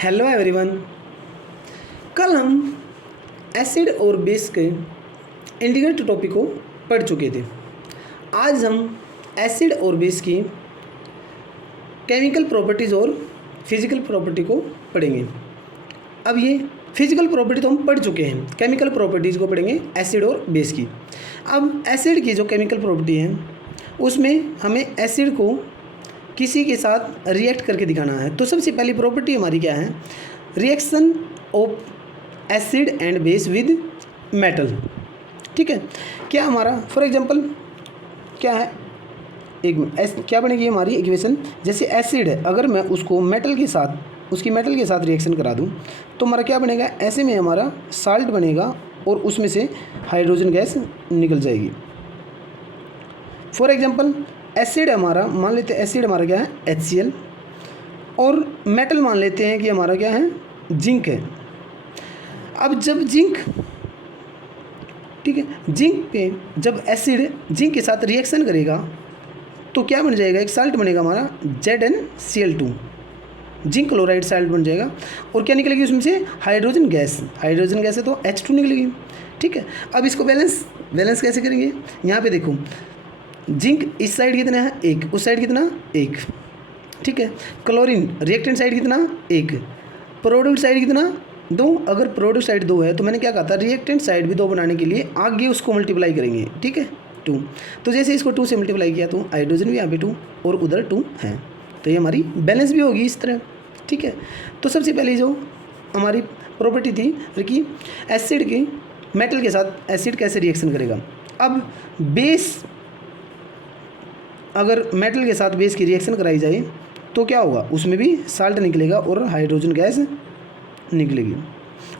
Hello everyone. कल हम acid और बेस के इंटीग्रेटेड टॉपिक को पढ़ चुके थे। आज हम एसिड और बेस की केमिकल प्रॉपर्टीज़ और फिजिकल प्रॉपर्टी को पढ़ेंगे। अब ये फिजिकल प्रॉपर्टी तो हम पढ़ चुके हैं, केमिकल प्रॉपर्टीज़ को पढ़ेंगे एसिड और बेस की। अब एसिड की जो केमिकल प्रॉपर्टी है उसमें हमें एसिड को किसी के साथ रिएक्ट करके दिखाना है। तो सबसे पहली प्रॉपर्टी हमारी क्या है? Reaction of acid and base with metal. ठीक है, क्या हमारा फॉर एग्जांपल क्या है, एक मिनट, क्या बनेगी हमारी इक्वेशन? जैसे एसिड है, अगर मैं उसको मेटल के साथ मेटल के साथ रिएक्शन करा दूं तो हमारा क्या बनेगा? ऐसे में हमारा साल्ट बनेगा और उसमें से हाइड्रोजन गैस निकल जाएगी। फॉर एग्जांपल एसिड हमारा, मान लेते हैं एसिड हमारा क्या है? HCl, और मेटल मान लेते हैं कि हमारा क्या है? जिंक है। अब जब जिंक, ठीक है, जिंक पे जब एसिड जिंक के साथ रिएक्शन करेगा तो क्या बन जाएगा? एक साल्ट बनेगा हमारा ZnCl2, जिंक क्लोराइड साल्ट बन जाएगा। और क्या निकलेगी उसमें से? Hydrogen gas. हाइड्रोजन गैस है तो H2 निकलेगी। ठीक है, अब इसको बैलेंस कैसे करेंगे? यहाँ पे देखो, जिंक इस साइड कितना है? 1, उस साइड कितना? 1। ठीक है, क्लोरीन रिएक्टेंट साइड कितना? 1, प्रोडक्ट साइड कितना? 2। अगर प्रोडक्ट साइड 2 है तो मैंने क्या कहा था? रिएक्टेंट साइड भी 2 बनाने के लिए आगे उसको मल्टीप्लाई करेंगे। ठीक है, 2। तो जैसे इसको 2 से मल्टीप्लाई किया तो हाइड्रोजन भी यहाँ पे 2 और उधर 2 है, तो ये हमारी बैलेंस भी होगी इस तरह। ठीक है, तो सबसे पहले जो हमारी प्रॉपर्टी थी कि एसिड की मेटल के साथ एसिड कैसे रिएक्शन करेगा। अब बेस, अगर मेटल के साथ बेस की रिएक्शन कराई जाए तो क्या होगा? उसमें भी साल्ट निकलेगा और हाइड्रोजन गैस निकलेगी।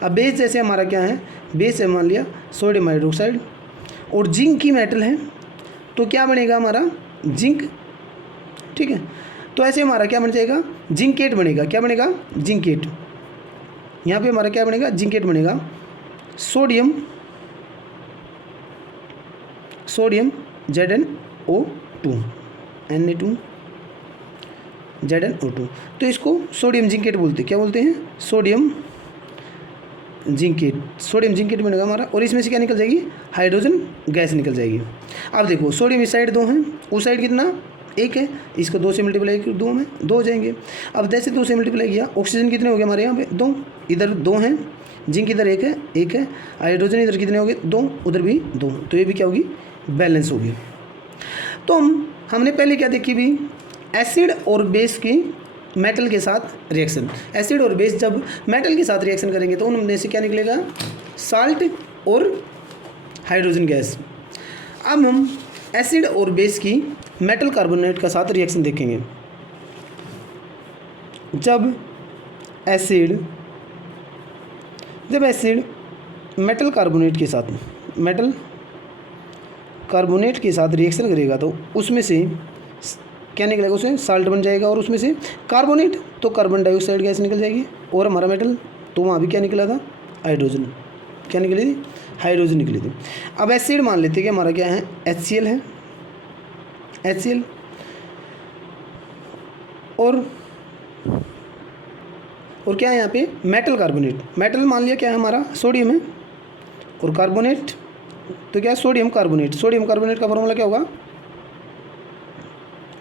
अब बेस जैसे हमारा क्या है? बेस है मान लिया सोडियम हाइड्रोक्साइड, और जिंक की मेटल है तो क्या बनेगा हमारा? जिंक। ठीक है, तो ऐसे हमारा क्या बन जाएगा? जिंकेट बनेगा। क्या बनेगा? जिंकेट। यहाँ पे हमारा क्या बनेगा? जिंकेट बनेगा। सोडियम ZnO2, Na2 ZnO2, तो इसको सोडियम जिंकेट बोलते हैं। क्या बोलते हैं? Sodium zincate. सोडियम जिंकेट बनेगा हमारा, और इसमें से क्या निकल जाएगी? हाइड्रोजन गैस निकल जाएगी। अब देखो, सोडियम इस साइड 2 है, उस साइड कितना? 1 है, इसको 2 से मल्टीप्लाई कर 2 में 2 हो जाएंगे। अब जैसे 2 से मल्टीप्लाई किया, ऑक्सीजन कितने हो गए हमारे यहाँ पे? 2, इधर 2 हैं, जिंक इधर 1 है, हाइड्रोजन इधर कितने हो गए? 2, उधर भी 2, तो ये भी क्या होगी? बैलेंस होगी। तो हमने पहले क्या देखी भी? एसिड और बेस की मेटल के साथ रिएक्शन। एसिड और बेस जब मेटल के साथ रिएक्शन करेंगे तो उनमें से क्या निकलेगा? साल्ट और हाइड्रोजन गैस। अब हम एसिड और बेस की मेटल कार्बोनेट का साथ रिएक्शन देखेंगे। जब एसिड मेटल कार्बोनेट के साथ रिएक्शन करेगा तो उसमें से क्या निकलेगा? उसमें साल्ट बन जाएगा, और उसमें से कार्बोनेट तो कार्बन डाइऑक्साइड गैस निकल जाएगी, और हमारा मेटल तो वहाँ भी क्या निकला था? हाइड्रोजन। क्या निकली थी? हाइड्रोजन निकली थी। अब एसिड मान लेते हैं कि हमारा क्या है? HCl है, HCl, और क्या है यहाँ पे? Metal carbonate. मेटल मान लिया क्या है हमारा? सोडियम है, और कार्बोनेट तो क्या है? Sodium carbonate. सोडियम कार्बोनेट का फॉर्मूला क्या होगा?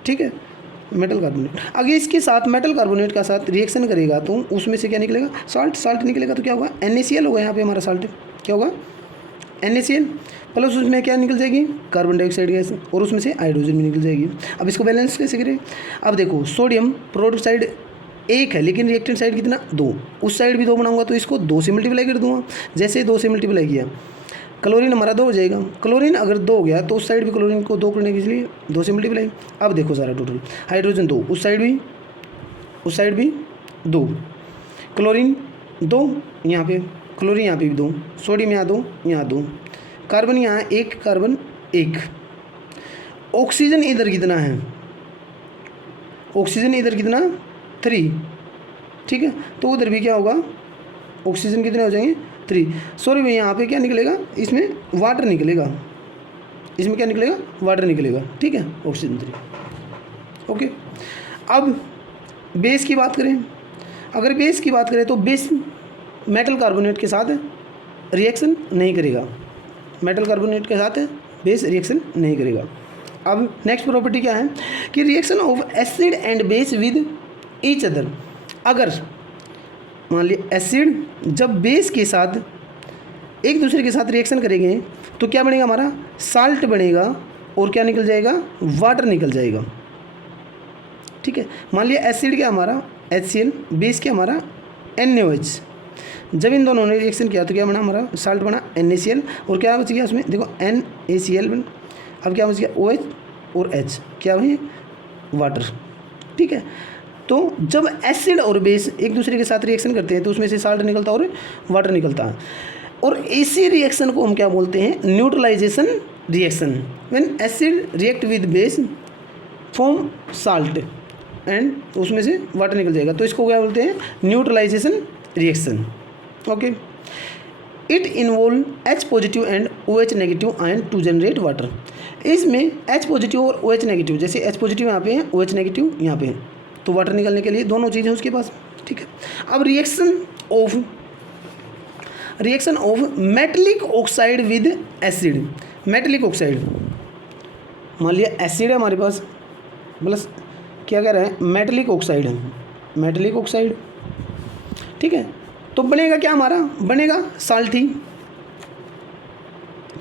ठीक है, मेटल कार्बोनेट। अगर इसके साथ मेटल कार्बोनेट का साथ रिएक्शन करेगा तो उसमें से क्या निकलेगा? साल्ट निकलेगा, तो क्या होगा? NaCl होगा। यहाँ पे हमारा साल्ट क्या होगा? NaCl, प्लस उसमें क्या निकल जाएगी? कार्बन डाइऑक्साइड गैस, और उसमें से हाइड्रोजन भी निकल जाएगी। अब इसको बैलेंस कैसे करें? अब देखो, सोडियम प्रोडक्ट साइड 1 है, लेकिन रिएक्टेंट साइड कितना? 2, उस साइड भी 2 बनाऊंगा तो इसको 2 से मल्टीप्लाई कर दूंगा। जैसे 2 से मल्टीप्लाई किया, क्लोरीन हमारा 2 हो जाएगा। क्लोरीन अगर 2 हो गया तो उस साइड भी क्लोरीन को 2 करने के लिए 2 से मल्टीप्लाई। अब देखो सारा टोटल, हाइड्रोजन 2, उस साइड भी 2, क्लोरीन 2, यहाँ पे क्लोरीन, यहाँ पे भी 2, सोडियम यहाँ 2, यहाँ 2, कार्बन यहाँ 1, कार्बन 1। ऑक्सीजन इधर कितना है? ऑक्सीजन इधर कितना? 3। ठीक है, तो उधर भी क्या होगा? ऑक्सीजन कितने हो जाएंगे? 3। सॉरी भैया, यहाँ पे क्या निकलेगा? इसमें वाटर निकलेगा। इसमें क्या निकलेगा? वाटर निकलेगा। ठीक है, ऑक्सीजन 3। ओके, अब बेस की बात करें। अगर बेस की बात करें तो बेस मेटल कार्बोनेट के साथ रिएक्शन नहीं करेगा, मेटल कार्बोनेट के साथ बेस रिएक्शन नहीं करेगा। अब नेक्स्ट प्रॉपर्टी क्या है कि reaction of acid and base with each other. अगर मान लिया एसिड जब बेस के साथ एक दूसरे के साथ रिएक्शन करेंगे तो क्या बनेगा, हमारा साल्ट बनेगा और क्या निकल जाएगा, वाटर निकल जाएगा। ठीक है, मान लिया एसिड क्या हमारा HCl, बेस क्या हमारा NaOH। जब इन दोनों ने रिएक्शन किया तो क्या बना, हमारा साल्ट बना NaCl और क्या बच गया उसमें, देखो NaCl बन, अब क्या बच गया OH और H, क्या है वाटर। ठीक है, तो जब एसिड और बेस एक दूसरे के साथ रिएक्शन करते हैं तो उसमें से साल्ट निकलता है और वाटर निकलता है, और इसी रिएक्शन को हम क्या बोलते हैं, neutralization reaction. When acid react with base form salt and उसमें से वाटर निकल जाएगा, तो इसको क्या बोलते हैं, neutralization reaction. Okay, it involve H positive and OH negative ion to generate water. इसमें H पॉजिटिव और OH नेगेटिव, जैसे H पॉजिटिव यहाँ पे है, OH नेगेटिव यहाँ पे है, तो वाटर निकलने के लिए दोनों चीज़ें उसके पास। ठीक है, अब reaction of metallic oxide with acid. Metallic oxide, मान लिया एसिड है हमारे पास प्लस क्या कह रहे हैं, मेटलिक ऑक्साइड है, मेटलिक ऑक्साइड। ठीक है, तो बनेगा क्या, हमारा बनेगा साल्ट ही,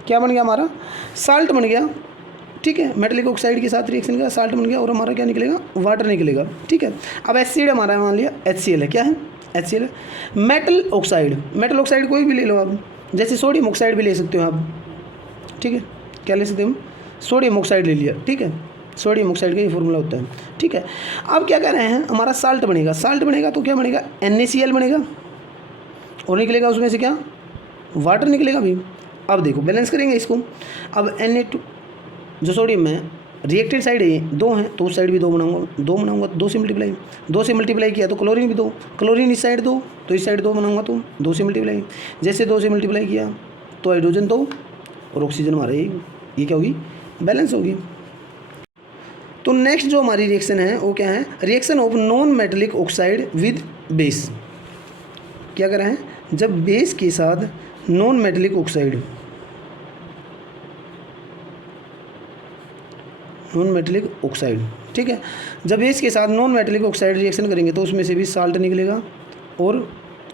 क्या बन गया, हमारा साल्ट बन गया। ठीक है, मेटलिक ऑक्साइड के साथ रिएक्शन का साल्ट बन गया और हमारा क्या निकलेगा, वाटर निकलेगा। ठीक है, अब एसिड हमारा मान लिया HCl है, क्या है HCl है। मेटल ऑक्साइड कोई भी ले लो आप, जैसे सोडियम ऑक्साइड भी ले सकते हो आप। ठीक है, क्या ले सकते हो, सोडियम ऑक्साइड ले लिया। ठीक है, सोडियम ऑक्साइड का ये फॉर्मूला होता है। ठीक है, अब क्या कह रहे हैं, हमारा साल्ट बनेगा तो क्या बनेगा, NaCl बनेगा और निकलेगा उसमें से क्या, वाटर निकलेगा भी। अब देखो बैलेंस करेंगे इसको, अब Na2 जो सोडियम है रिएक्टेड साइड है, 2 हैं तो उस साइड भी 2 बनाऊंगा तो 2 से मल्टीप्लाई किया तो क्लोरीन भी 2, क्लोरीन इस साइड 2 तो इस साइड 2 बनाऊंगा तो 2 से मल्टीप्लाई, जैसे 2 से मल्टीप्लाई किया तो हाइड्रोजन 2 और ऑक्सीजन हमारा ये क्या होगी, बैलेंस होगी। तो नेक्स्ट जो हमारी रिएक्शन है वो क्या है, reaction of non metallic oxide with base. क्या कर रहे हैं, जब बेस के साथ नॉन मेटलिक ऑक्साइड ठीक है, जब बेस के साथ नॉन मेटलिक ऑक्साइड रिएक्शन करेंगे तो उसमें से भी साल्ट निकलेगा और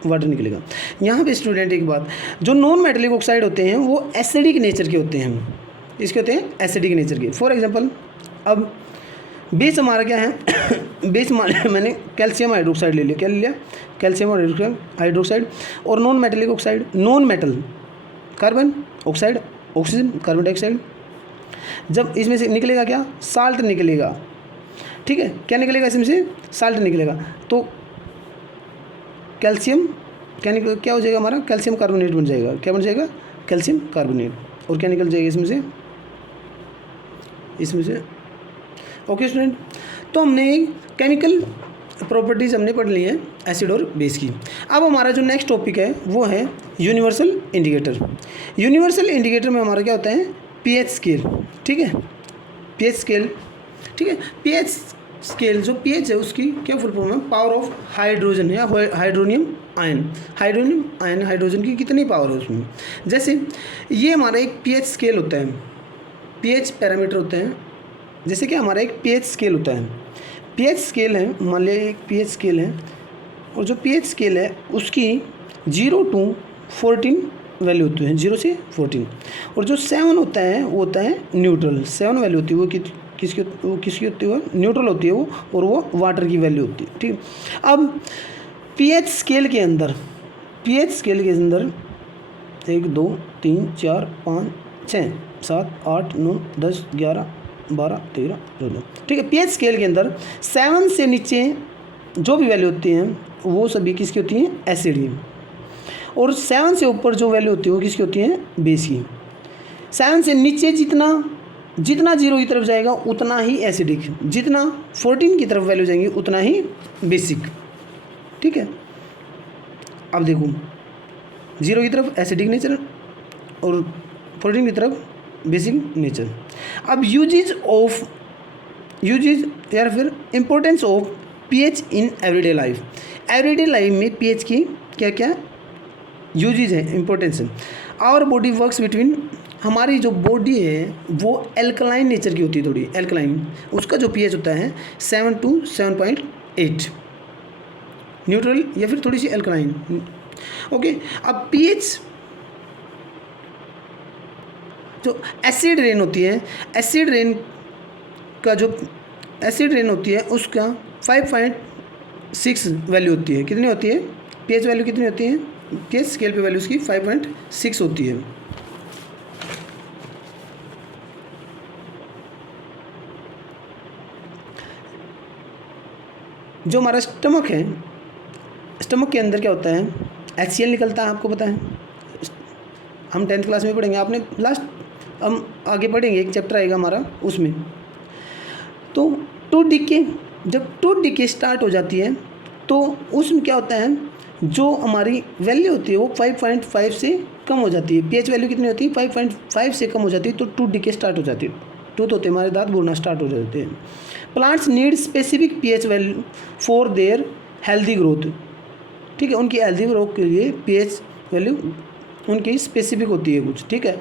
वाटर निकलेगा। यहाँ पे स्टूडेंट एक बात, जो नॉन मेटलिक ऑक्साइड होते हैं वो एसिडिक नेचर के होते हैं, इसके होते हैं एसिडिक नेचर के। फॉर एग्जांपल अब बेस हमारा क्या है बेस मैंने कैल्शियम हाइड्रोक्साइड ले लिया, क्या ले लिया, कैल्शियम हाइड्रोक्साइड, और non metallic oxide, non metal carbon oxide, oxygen, carbon dioxide, जब इसमें से निकलेगा क्या, साल्ट निकलेगा। ठीक है, क्या निकलेगा, इसमें से साल्ट निकलेगा तो कैल्शियम क्या हो जाएगा, हमारा कैल्शियम कार्बोनेट बन जाएगा। क्या बन जाएगा, कैल्शियम कार्बोनेट, और क्या निकल जाएगा इसमें से। ओके स्टूडेंट, तो हमने केमिकल प्रॉपर्टीज़ हमने पढ़ ली हैं एसिड और बेस की। अब हमारा जो नेक्स्ट टॉपिक है वो है यूनिवर्सल इंडिकेटर। यूनिवर्सल इंडिकेटर में हमारा क्या होता है, pH स्केल। ठीक है, pH स्केल। ठीक है, pH स्केल जो pH है उसकी क्या फुल फॉर्म है, पावर ऑफ हाइड्रोजन या हाइड्रोनियम आयन। हाइड्रोजन की कितनी पावर है उसमें, जैसे ये हमारा एक pH स्केल होता है, pH पैरामीटर होते हैं। जैसे कि हमारा एक pH स्केल होता है, pH स्केल है, मान लिया एक pH स्केल है, और जो pH स्केल है उसकी 0 to 14 वैल्यू होती है, 0 से 14, और जो 7 होता है वो होता है न्यूट्रल। 7 वैल्यू होती है वो किसकी होती है, न्यूट्रल होती है वो, और वो वाटर की वैल्यू होती है। ठीक, अब pH स्केल के अंदर 1 2 3 4 5 6 7 8 9 10 11 12 13 14। ठीक है, pH स्केल के अंदर 7 से नीचे जो भी वैल्यू होती हैं वो सभी किसकी होती हैं, एसिड की, और 7 से ऊपर जो वैल्यू होती है वो किसकी होती है, बेस की। 7 से नीचे जितना 0 की तरफ जाएगा उतना ही एसिडिक, जितना 14 की तरफ वैल्यू जाएंगी उतना ही बेसिक। ठीक है, अब देखो 0 की तरफ एसिडिक नेचर और 14 की तरफ बेसिक नेचर। अब यूजेज या फिर importance of pH in everyday life. Everyday life में पीएच की क्या क्या यूजेज है, इंपॉर्टेंस है। आवर बॉडी वर्क्स बिटवीन, हमारी जो बॉडी है वो एल्कलाइन नेचर की होती है, थोड़ी एल्कलाइन, उसका जो पीएच होता है 7 to 7.8, न्यूट्रल या फिर थोड़ी सी एल्कलाइन। ओके, अब पीएच जो एसिड रेन होती है, एसिड रेन का जो एसिड रेन होती है उसका 5.6 वैल्यू होती है। कितनी होती है पीएच वैल्यू, कितनी होती है पीएच स्केल पे वैल्यू उसकी 5.6 होती है। जो हमारा स्टमक है, स्टमक के अंदर क्या होता है, HCl निकलता है, आपको पता है, हम 10th क्लास में पढ़ेंगे, आपने लास्ट, हम आगे पढ़ेंगे, एक चैप्टर आएगा हमारा उसमें। तो टूथ डिके, जब टूथ डिके स्टार्ट हो जाती है तो उसमें क्या होता है, जो हमारी वैल्यू होती है वो 5.5 से कम हो जाती है। पीएच वैल्यू कितनी होती है, 5.5 से कम हो जाती है तो टूथ डिके स्टार्ट हो जाती है, टूथ होते हैं हमारे दांत बोलना स्टार्ट हो जाते हैं। Plants need specific pH value for their healthy growth, ठीक है, उनकी हेल्दी ग्रोथ के लिए पीएच वैल्यू उनकी स्पेसिफिक होती है कुछ, ठीक है।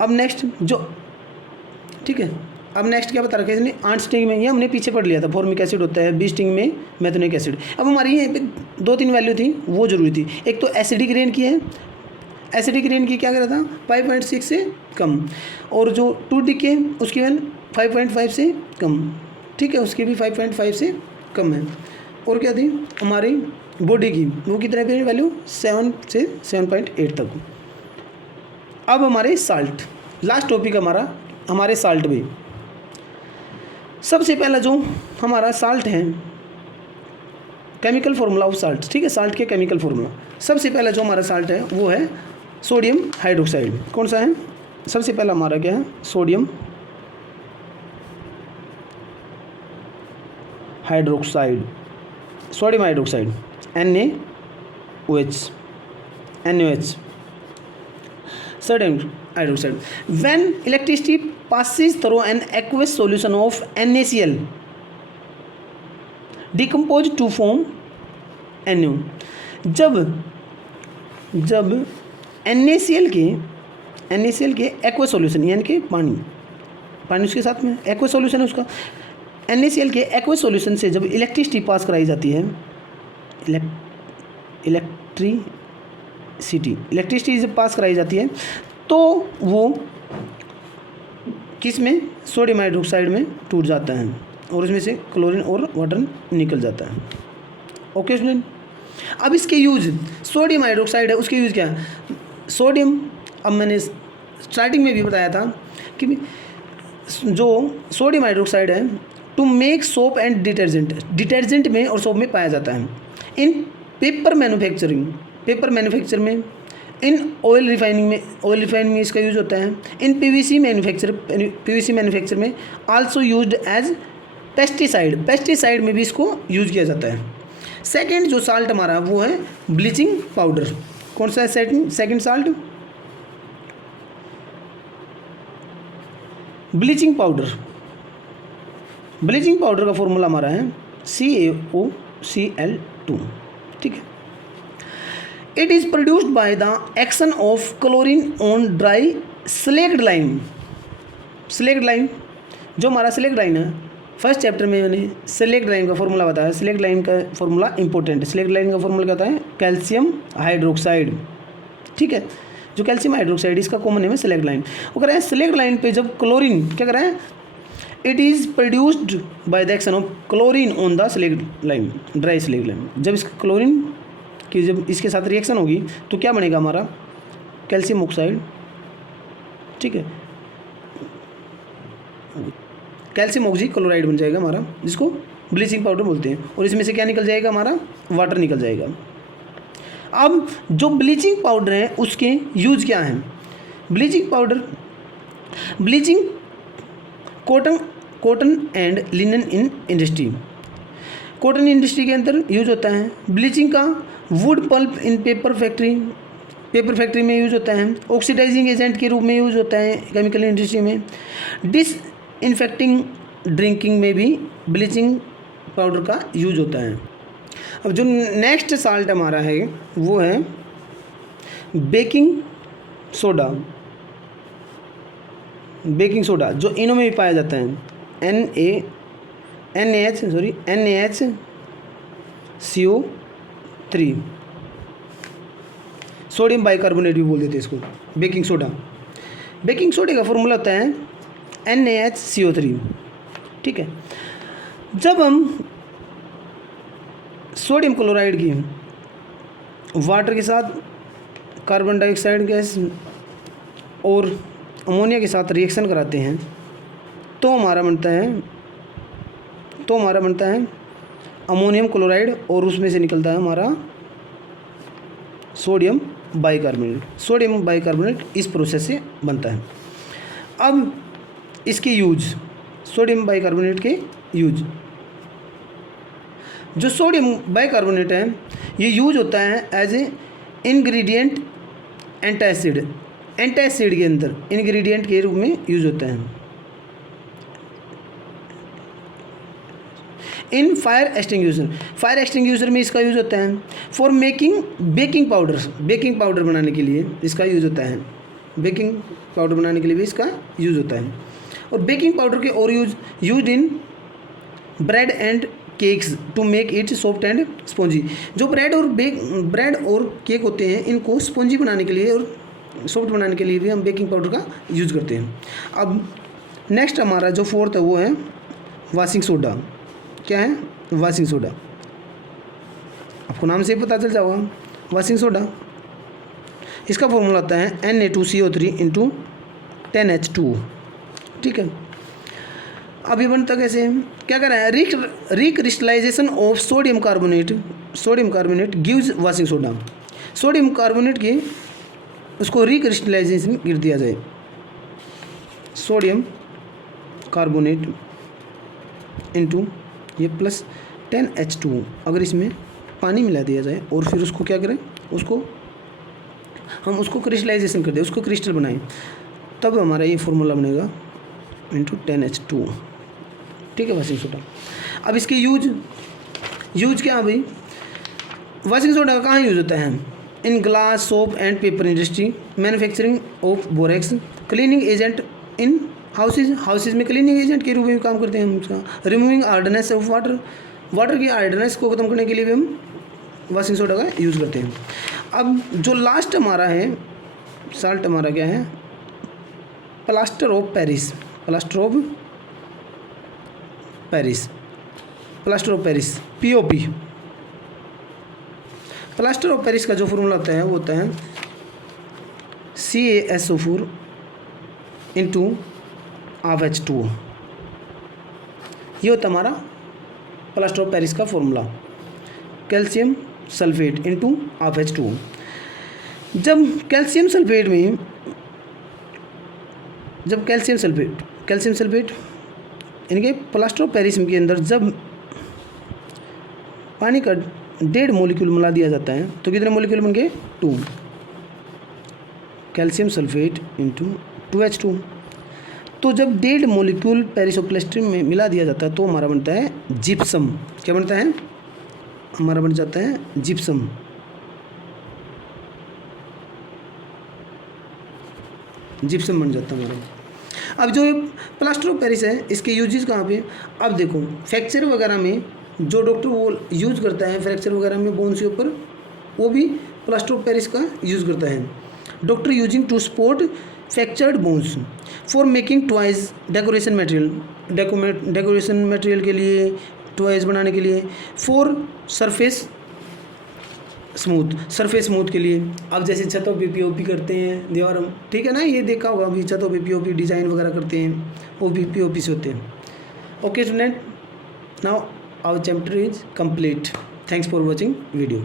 अब नेक्स्ट जो, ठीक है, अब नेक्स्ट क्या बता रखा है इसने, आंट स्टिंग में, ये हमने पीछे पढ़ लिया था, फॉर्मिक एसिड होता है, बी स्टिंग में मेथोनिक एसिड। अब हमारी यहाँ पे 2-3 वैल्यू थी वो जरूरी थी, एक तो एसिडिक रेन की है, एसिडिक रेन की क्या करा था 5.6 से कम, और जो टूथ डिके उसकी वैल्यू 5.5 से कम, ठीक है, उसकी भी 5.5 से कम है। और क्या थी हमारी बॉडी की, वो कितने पे वैल्यू 7 से 7.8 तक। अब हमारे साल्ट, लास्ट टॉपिक हमारा, हमारे साल्ट भी। सबसे पहला जो हमारा साल्ट है, केमिकल फार्मूला ऑफ साल्ट, ठीक है, साल्ट के केमिकल फार्मूला, सबसे पहला जो हमारा साल्ट है वो है सोडियम हाइड्रोक्साइड। कौन सा है, सबसे पहला हमारा क्या है, sodium hydroxide, sodium hydroxide NaOH, sodium hydroxide. When electricity passes through an aqueous solution of NaCl, decompose to form NaO. जब NaCl के aqueous solution यानी कि पानी उसके साथ में aqueous solution है उसका, NaCl के aqueous solution से जब इलेक्ट्रिसिटी पास कराई जाती है, इलेक्ट्रिसिटी जब पास कराई जाती है तो वो किस में, सोडियम हाइड्रोक्साइड में टूट जाता है और उसमें से क्लोरीन और वाटर निकल जाता है। ओके स्टूडेंट, अब इसके यूज, सोडियम हाइड्रोक्साइड है उसके यूज क्या है, सोडियम, अब मैंने स्टार्टिंग में भी बताया था कि जो सोडियम हाइड्रोक्साइड है to make soap and detergent में और सोप में पाया जाता है। इन पेपर मैन्युफैक्चर में, इन ऑयल रिफाइनिंग में इसका यूज होता है। इन पीवीसी मैन्युफैक्चर में आल्सो यूज्ड एज पेस्टिसाइड में भी इसको यूज किया जाता है। सेकंड जो साल्ट हमारा वो है ब्लीचिंग पाउडर। कौन सा है सेकंड साल्ट, ब्लीचिंग पाउडर का फॉर्मूला हमारा है CaOCl2, ठीक है। It is produced by the action of chlorine on dry slaked lime. जो हमारा स्लेक्ड लाइन है, फर्स्ट चैप्टर में मैंने स्लेक्ड लाइन का फॉर्मूला बताया। स्लेक्ड लाइन का फॉर्मूला इंपॉर्टेंट है। स्लेक्ड लाइन का फॉर्मूला क्या होता है, कैल्शियम हाइड्रोक्साइड, ठीक है। जो कैल्शियम हाइड्रोक्साइड इसका कॉमन नेम है स्लेक्ड लाइन। वो कह रहे हैं स्लेक्ड लाइन पे जब क्लोरीन क्या कर रहा है, it is produced by the action of chlorine on the slaked line, dry slaked line. जब इस क्लोरीन की जब इसके साथ रिएक्शन होगी तो क्या बनेगा हमारा, कैल्शियम ऑक्साइड, ठीक है, कैल्शियम ऑक्सी क्लोराइड बन जाएगा हमारा, जिसको ब्लीचिंग पाउडर बोलते हैं। और इसमें से क्या निकल जाएगा हमारा, वाटर निकल जाएगा। अब जो ब्लीचिंग पाउडर है उसके यूज क्या हैं, bleaching cotton and linen in industry, cotton industry के अंदर यूज होता है। ब्लीचिंग का वुड पल्प इन पेपर फैक्ट्री में यूज होता है। ऑक्सीडाइजिंग एजेंट के रूप में यूज होता है केमिकल इंडस्ट्री में। डिसइंफेक्टिंग ड्रिंकिंग में भी ब्लीचिंग पाउडर का यूज होता है। अब जो नेक्स्ट साल्ट हमारा है वो है बेकिंग सोडा। बेकिंग सोडा जो इनों में भी पाया जाता है, NaCO3, सोडियम बाइकार्बोनेट भी बोल देते हैं इसको, बेकिंग सोडा। बेकिंग सोडे का फॉर्मूला होता है NaCO3, ठीक है। जब हम सोडियम क्लोराइड की वाटर के साथ कार्बन डाइऑक्साइड गैस और अमोनिया के साथ रिएक्शन कराते हैं तो हमारा बनता है अमोनियम क्लोराइड, और उसमें से निकलता है हमारा सोडियम बाइकार्बोनेट। सोडियम बाइकार्बोनेट इस प्रोसेस से बनता है। अब इसके यूज, सोडियम बाइकार्बोनेट के यूज, जो सोडियम बाइकार्बोनेट है ये यूज होता है as a ingredient antacid. Antacid के अंदर इंग्रेडिएंट के रूप में यूज होता है। In fire extinguisher, fire extinguisher में इसका यूज होता है। For making baking powder, baking powder बनाने के लिए इसका यूज होता है। बेकिंग पाउडर बनाने के लिए भी इसका यूज होता है। और बेकिंग पाउडर के और use in bread and cakes to make it soft and spongy. जो ब्रेड और केक होते हैं इनको स्पॉन्जी बनाने के लिए और सॉफ्ट बनाने के लिए भी हम बेकिंग पाउडर का यूज करते हैं। अब नेक्स्ट हमारा जो फोर्थ है वो है वॉशिंग सोडा। क्या है? Washing soda. आपको नाम से ही पता चल जाएगा, वॉशिंग सोडा। इसका फॉर्मूला आता है Na2CO3 × 10H2, ठीक है। अब ये बनता कैसे है? क्या कर रहा है? Recrystallisation of sodium carbonate gives washing soda. Sodium carbonate की उसको रिक्रिस्टलाइजेशन कर दिया जाए, सोडियम कार्बोनेट इंटू ये प्लस 10H2, अगर इसमें पानी मिला दिया जाए और फिर उसको क्या करें, हम उसको क्रिस्टलाइजेशन कर दें, उसको क्रिस्टल बनाएं, तब हमारा ये फॉर्मूला बनेगा इंटू 10H2, ठीक है, वॉशिंग सोडा। अब इसके यूज क्या है भाई? वॉशिंग सोडा का कहाँ यूज होता है? In glass, soap and paper industry, manufacturing of borax, cleaning agent in houses में क्लीनिंग एजेंट के रूप में काम करते हैं हम उसका। रिमूविंग हार्डनेस ऑफ वाटर की हार्डनेस को ख़त्म करने के लिए भी हम वॉशिंग सोडा का यूज़ करते हैं। अब जो लास्ट हमारा है साल्ट, हमारा क्या है? Plaster of Paris. POP। Plaster of Paris का जो फॉर्मूला होता है वो होता है CaSO4 × H2। ये होता है हमारा प्लास्टर ऑफ पेरिस का फॉर्मूला, कैल्शियम सल्फेट × H2। जब कैल्शियम सल्फेट इनके प्लास्टर ऑफ पेरिस के अंदर जब पानी का 1.5 मोलिक्यूल मिला दिया जाता है तो कितने मोलिक्यूल बन गए? 2, कैल्शियम सल्फेट × 2H2। तो जब 1.5 मोलिक्यूल पेरिस ऑफ प्लास्टर में मिला दिया जाता है तो हमारा बनता है जिप्सम। क्या बनता है? हमारा बन जाता है जिप्सम। जिप्सम बन जाता है हमारा। अब जो प्लास्टर ऑफ पेरिस है इसके यूजेस कहाँ पे? अब देखो, फ्रैक्चर वगैरह में जो डॉक्टर वो यूज़ करता है, फ्रैक्चर वगैरह में बोन्स के ऊपर, वो भी प्लास्टर ऑफ पेरिस का यूज़ करता है। Doctor using to support fractured bones for making toys, decoration material के लिए, टॉयज बनाने के लिए, फॉर सरफेस स्मूथ के लिए। अब जैसे छतों पे POP करते हैं दीवारों, ठीक है ना, ये देखा होगा अभी, छतों पे POP डिज़ाइन वगैरह करते हैं, वो भी POP से होते हैं। Okay student, now our chapter is complete. Thanks for watching video.